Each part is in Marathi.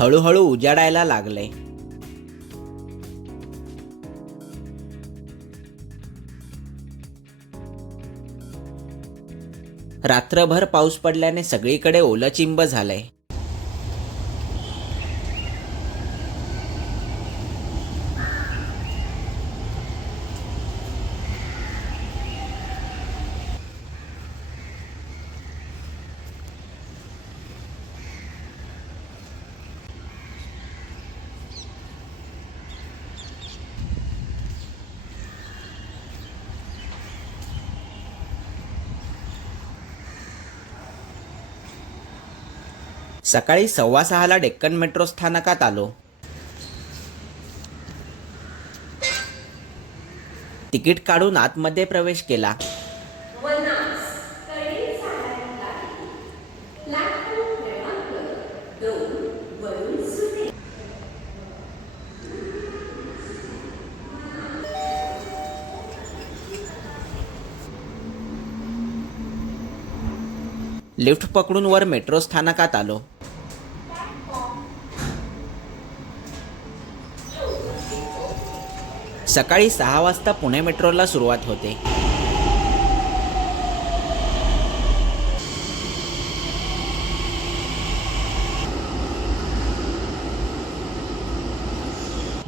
हळूहळू उजाडायला लागले. रात्रभर पाऊस पडल्याने सगळीकडे ओलचिंब झालंय. सकाळी सव्वा सहाला डेक्कन मेट्रो स्थानकात आलो. तिकीट काढून आतमध्ये प्रवेश केला. लिफ्ट पकडून वर मेट्रो स्थानकात आलो. सकाळी सहा वाजता पुणे मेट्रोला सुरुवात होते.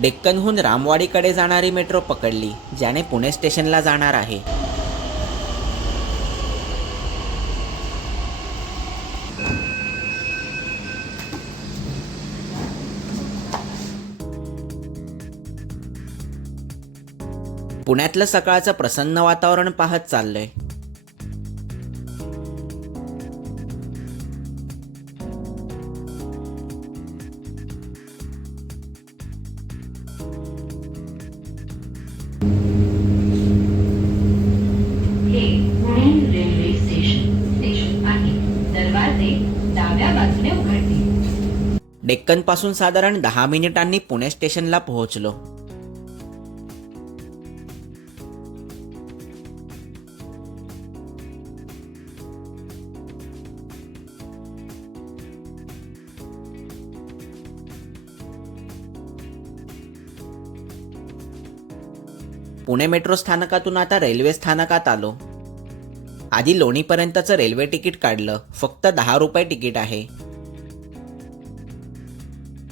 डेक्कनहून रामवाडीकडे जाणारी मेट्रो पकडली ज्याने पुणे स्टेशनला जाणार आहे. पुण्यातलं सकाळचं प्रसन्न वातावरण पाहत चाललंय. हे डेक्कनपासून साधारण दहा मिनिटांनी पुणे स्टेशनला पोहोचलो. पुणे मेट्रो स्थानकातून आता रेल्वे स्थानकात आलो. आधी लोणीपर्यंतचं रेल्वे तिकीट काढलं. फक्त दहा रुपये तिकीट आहे.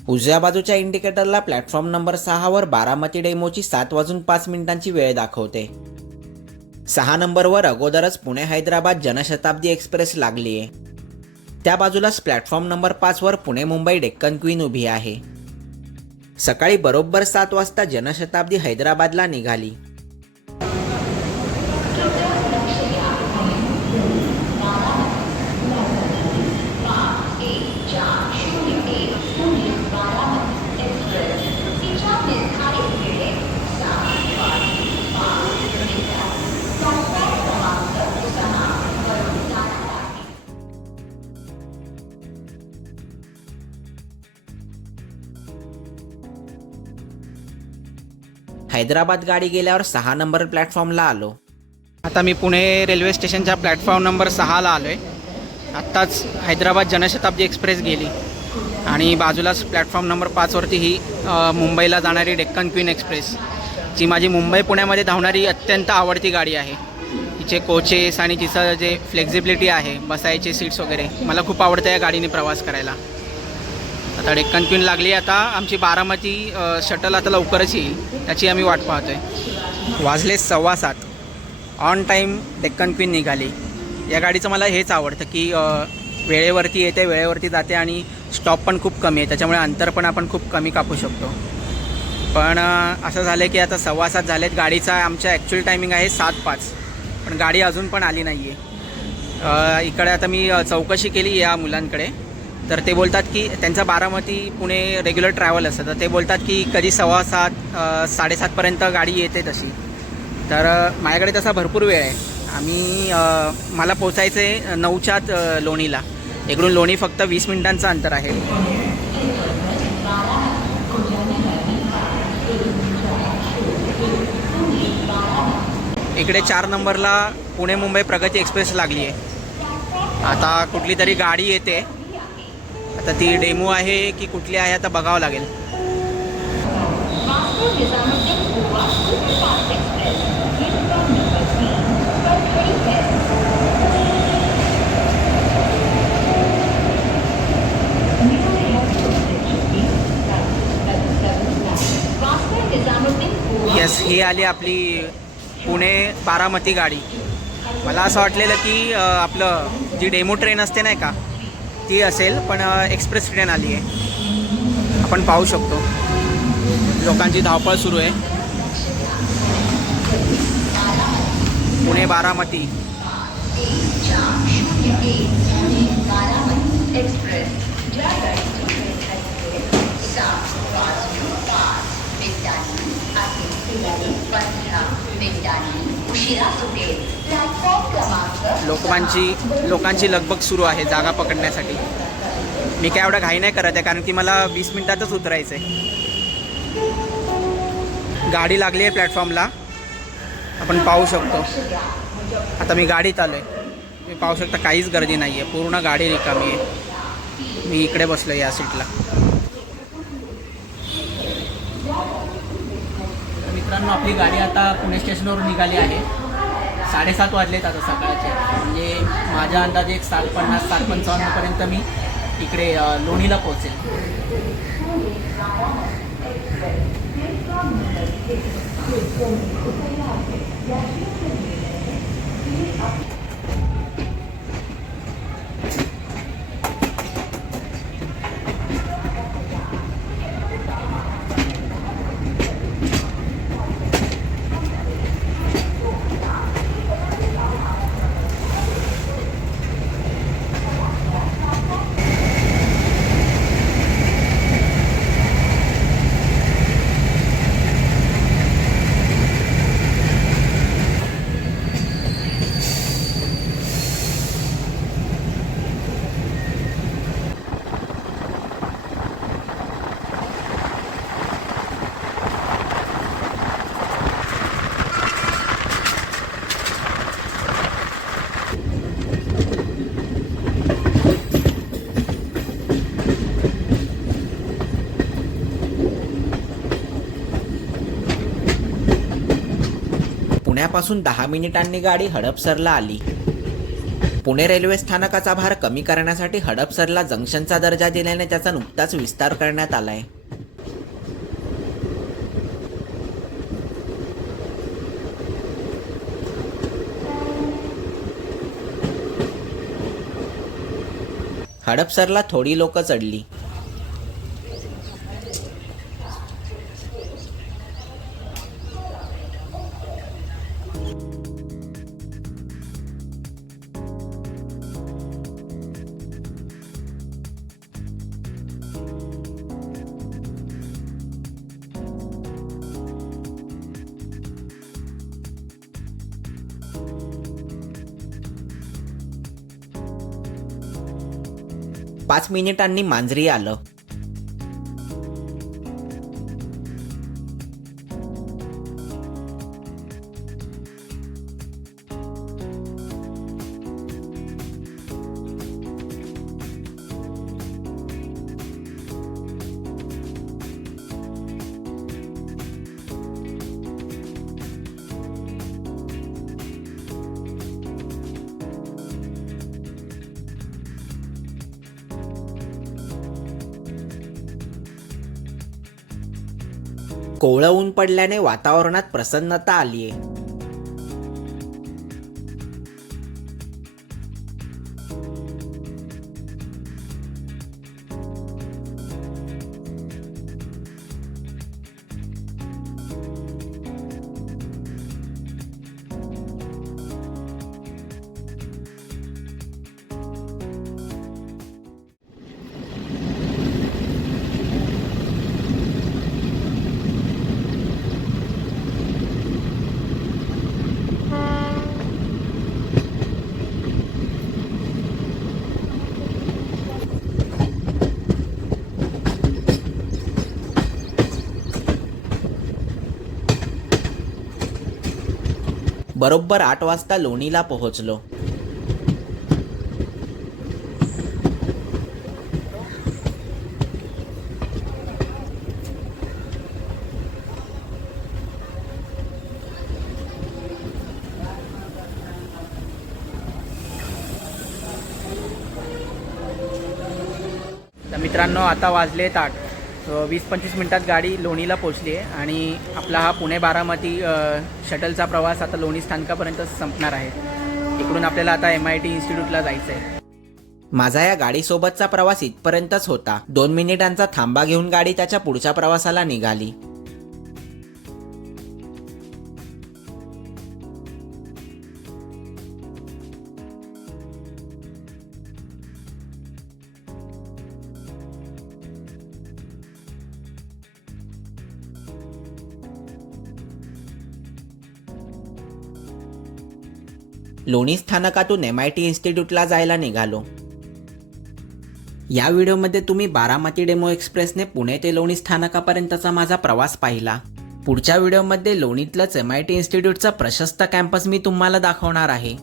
उजव्या बाजूच्या इंडिकेटरला प्लॅटफॉर्म नंबर सहावर बारामती डेमोची सात वाजून पाच मिनिटांची वेळ दाखवते. सहा नंबरवर अगोदरच पुणे हैदराबाद जनशताब्दी एक्सप्रेस लागली आहे त्या बाजूलाच प्लॅटफॉर्म नंबर पाचवर पुणे मुंबई डेक्कन क्वीन उभी आहे. सकाळी बरोबर सात वाजता जनशताब्दी हैदराबादला निघाली. हैदराबाद गाडी गेल्यावर सहा नंबर प्लॅटफॉर्मला आलो. आता मी पुणे रेल्वे स्टेशनच्या प्लॅटफॉर्म नंबर सहाला आलो आहे आत्ताच हैदराबाद जनशताब्दी एक्सप्रेस गेली. आणि बाजूलाच प्लॅटफॉर्म नंबर पाचवरती ही मुंबईला जाणारी डेक्कन क्वीन एक्सप्रेस जी माझी मुंबई पुण्यामध्ये धावणारी अत्यंत आवडती गाडी आहे. तिचे कोचेस आणि तिचं जे फ्लेक्झिबिलिटी आहे बसायचे सीट्स वगैरे मला खूप आवडतं या गाडीने प्रवास करायला. आता डेक्कन क्वीन लागली आता आमची बारामती शटल आता लवकरच येईल. त्याची आम्ही वाट पाहतोय. वाजले सव्वा सात. ऑन टाईम डेक्कन क्वीन निघाली. या गाडीचं मला हेच आवडतं की वेळेवरती येते वेळेवरती जाते आणि स्टॉप पण खूप कमी आहे. त्याच्यामुळे अंतर पण आपण खूप कमी कापू शकतो. पण असं झालं की आता सव्वा सात झालेत. गाडीचा आमच्या ॲक्च्युअल टायमिंग आहे सात पाच. पण गाडी अजून पण आली नाही आहे इकडे आता मी चौकशी केली या मुलांकडे. तर ते बोलतात की त्यांचा बारामती पुणे रेग्युलर ट्रॅव्हल असतं. तर ते बोलतात की कधी सव्वा सात साडेसातपर्यंत गाडी येते तशी. तर माझ्याकडे तसा भरपूर वेळ आहे. आम्ही मला पोचायचं आहे नऊच्यात लोणीला. इकडून लोणी फक्त वीस मिनिटांचं अंतर आहे. इकडे चार नंबरला पुणे मुंबई प्रगती एक्सप्रेस लागली आहे आता कुठली तरी गाडी येते. आता ती डेमो आहे की कुठली आहे आता बघावं लागेल. येस ही आली आपली पुणे बारामती गाडी. मला असं वाटलेलं की आपलं जी डेमो ट्रेन असते नाही का ती असेल पण एक्सप्रेस ट्रेन आली आहे. आपण पाहू शकतो. लोकांची धावपळ सुरू आहे. पुणे बारामती. एक्सप्रेस मिनिटांनी लोकांची लोकांची लगबग सुरू आहे जागा पकडण्यासाठी. मी काय एवढं घाई नाही करत आहे कारण की मला वीस मिनिटातच उतरायचं आहे. गाडी लागली आहे प्लॅटफॉर्मला. आपण पाहू शकतो. आता मी गाडीत आलो आहे मी पाहू शकता काहीच गर्दी नाही आहे पूर्ण गाडी रिकामी आहे. मी इकडे बसलो या सीटला. मित्रांनो आपली गाडी आता पुणे स्टेशनवरून निघाली आहे. साडेसात वाजलेत आता सकाळचे. म्हणजे माझ्या अंदाजे एक सात पन्नास सात पंचावन्नपर्यंत मी इकडे लोणीला पोहोचेल. पुण्यापासून दहा मिनिटांनी गाडी हडपसरला आली. पुणे रेल्वे स्थानकाचा भार कमी करण्यासाठी हडपसरला जंक्शनचा दर्जा दिल्याने त्याचा नुकताच विस्तार करण्यात आलाय. हडपसरला थोडी लोक चढली. पाच मिनिटांनी मांजरी आलं. कोवळं ऊन पडल्याने वातावरणात प्रसन्नता आलीये. बरोबर आठ वाजता लोणीला पोहोचलो. मित्रांनो आता वाजले ताट वीस पंचवीस मिनटात गाडी लोणीला पोचली आहे आणि आपला हा पुणे बारामती शटलचा प्रवास आता लोणी स्थानकापर्यंत संपणार आहे. इकडून आपल्याला आता एम आय टी इन्स्टिट्यूटला जायचं आहे माझा या गाडीसोबतचा प्रवास इथपर्यंतच होता. दोन मिनिटांचा थांबा घेऊन गाडी त्याच्या पुढच्या प्रवासाला निघाली. लोणी स्थानकातून एम आय टी इन्स्टिट्यूटला जायला निघालो. या व्हिडिओमध्ये तुम्ही बारामती डेमो एक्सप्रेसने पुणे ते लोणी स्थानकापर्यंतचा माझा प्रवास पाहिला. पुढच्या व्हिडिओमध्ये लोणीतलंच एम आय टी इन्स्टिट्यूटचा प्रशस्त कॅम्पस मी तुम्हाला दाखवणार आहे.